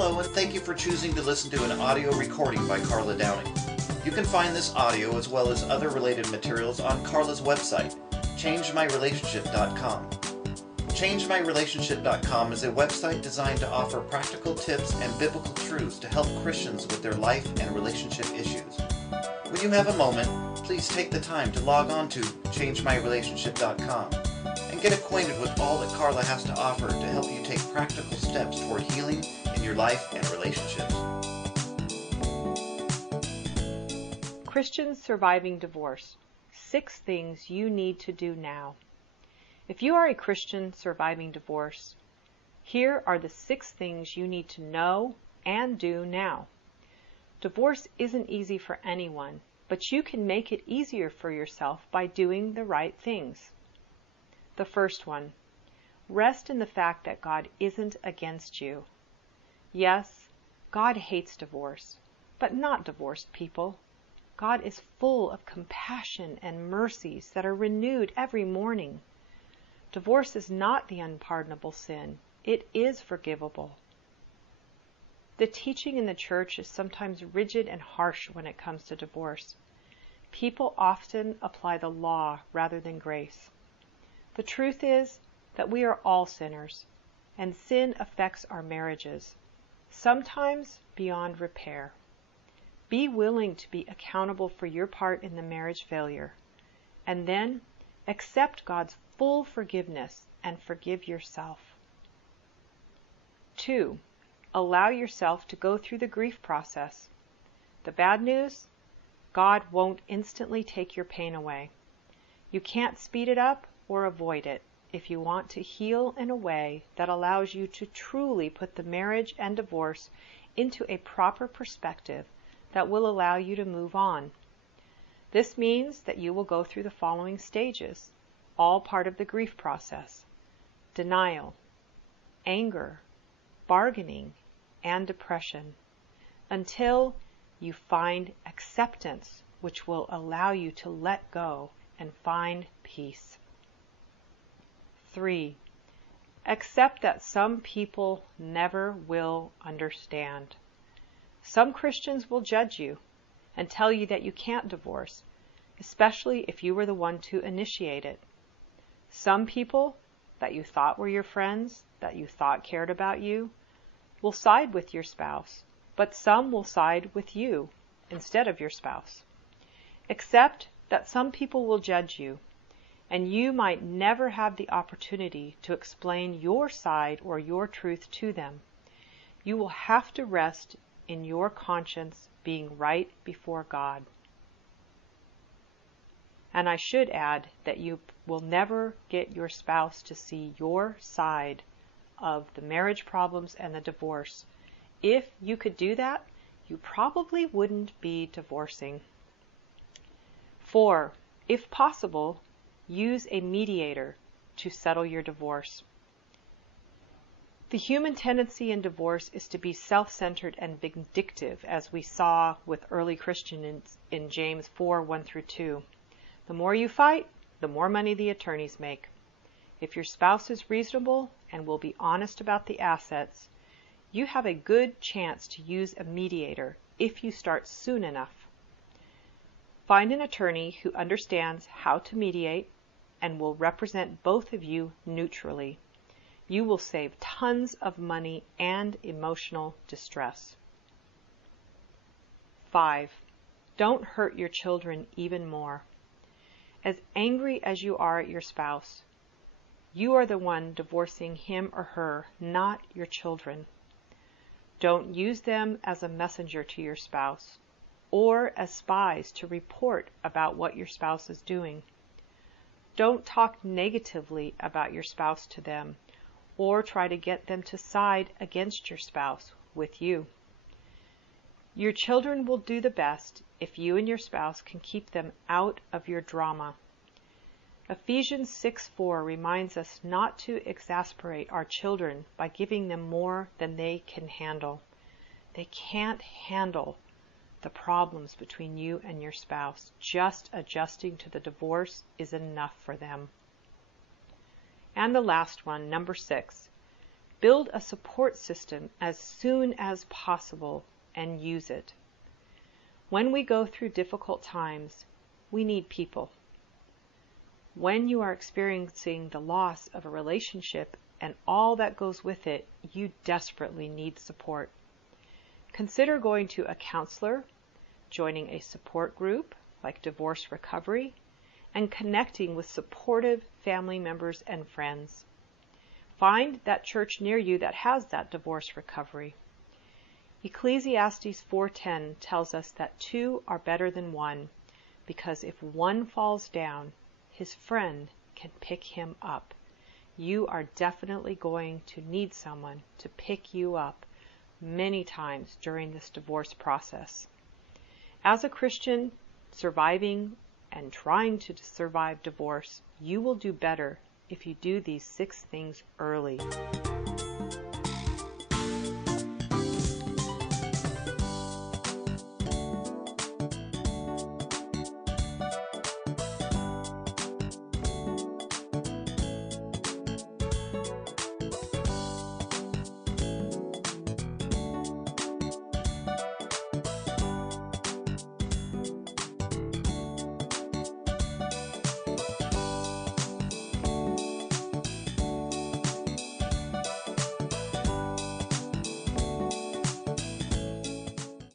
Hello, and thank you for choosing to listen to an audio recording by Karla Downing. You can find this audio as well as other related materials on Karla's website, changemyrelationship.com. changemyrelationship.com is a website designed to offer practical tips and biblical truths to help Christians with their life and relationship issues. When you have a moment, please take the time to log on to changemyrelationship.com and get acquainted with all that Karla has to offer to help you take practical steps toward healing in your life and relationships. Christians surviving divorce. 6 things you need to do now. If you are a Christian surviving divorce, here are the 6 things you need to know and do now. Divorce isn't easy for anyone, but you can make it easier for yourself by doing the right things. The first one, rest in the fact that God isn't against you. Yes, God hates divorce, but not divorced people. God is full of compassion and mercies that are renewed every morning. Divorce is not the unpardonable sin. It is forgivable. The teaching in the church is sometimes rigid and harsh when it comes to divorce. People often apply the law rather than grace. The truth is that we are all sinners, and sin affects our marriages, sometimes beyond repair. Be willing to be accountable for your part in the marriage failure, and then accept God's full forgiveness and forgive yourself. 2. Allow yourself to go through the grief process. The bad news? God won't instantly take your pain away. You can't speed it up or avoid it if you want to heal in a way that allows you to truly put the marriage and divorce into a proper perspective that will allow you to move on. This means that you will go through the following stages, all part of the grief process: denial, anger, bargaining, and depression, until you find acceptance, which will allow you to let go and find peace. 3. Accept that some people never will understand. Some Christians will judge you and tell you that you can't divorce, especially if you were the one to initiate it. Some people that you thought were your friends, that you thought cared about you, will side with your spouse, but some will side with you instead of your spouse. Accept that some people will judge you, and you might never have the opportunity to explain your side or your truth to them. You will have to rest in your conscience being right before God. And I should add that you will never get your spouse to see your side of the marriage problems and the divorce. If you could do that, you probably wouldn't be divorcing. 4. If possible, use a mediator to settle your divorce. The human tendency in divorce is to be self-centered and vindictive, as we saw with early Christians in James 4:1-2. The more you fight, the more money the attorneys make. If your spouse is reasonable and will be honest about the assets, you have a good chance to use a mediator if you start soon enough. Find an attorney who understands how to mediate and will represent both of you neutrally. You will save tons of money and emotional distress. 5. Don't hurt your children even more. As angry as you are at your spouse, you are the one divorcing him or her, not your children. Don't use them as a messenger to your spouse or as spies to report about what your spouse is doing. Don't talk negatively about your spouse to them or try to get them to side against your spouse with you. Your children will do the best if you and your spouse can keep them out of your drama. Ephesians 6:4 reminds us not to exasperate our children by giving them more than they can handle. They can't handle the problems between you and your spouse. Just adjusting to the divorce is enough for them. And the last one, number 6, Build a support system as soon as possible and use it. When we go through difficult times, we need people. When you are experiencing the loss of a relationship and all that goes with it, you desperately need support. Consider going to a counselor, joining a support group like divorce recovery, and connecting with supportive family members and friends. Find that church near you that has that divorce recovery. Ecclesiastes 4:10 tells us that two are better than one, because if one falls down, his friend can pick him up. You are definitely going to need someone to pick you up many times during this divorce process. As a Christian surviving and trying to survive divorce, you will do better if you do these 6 things early.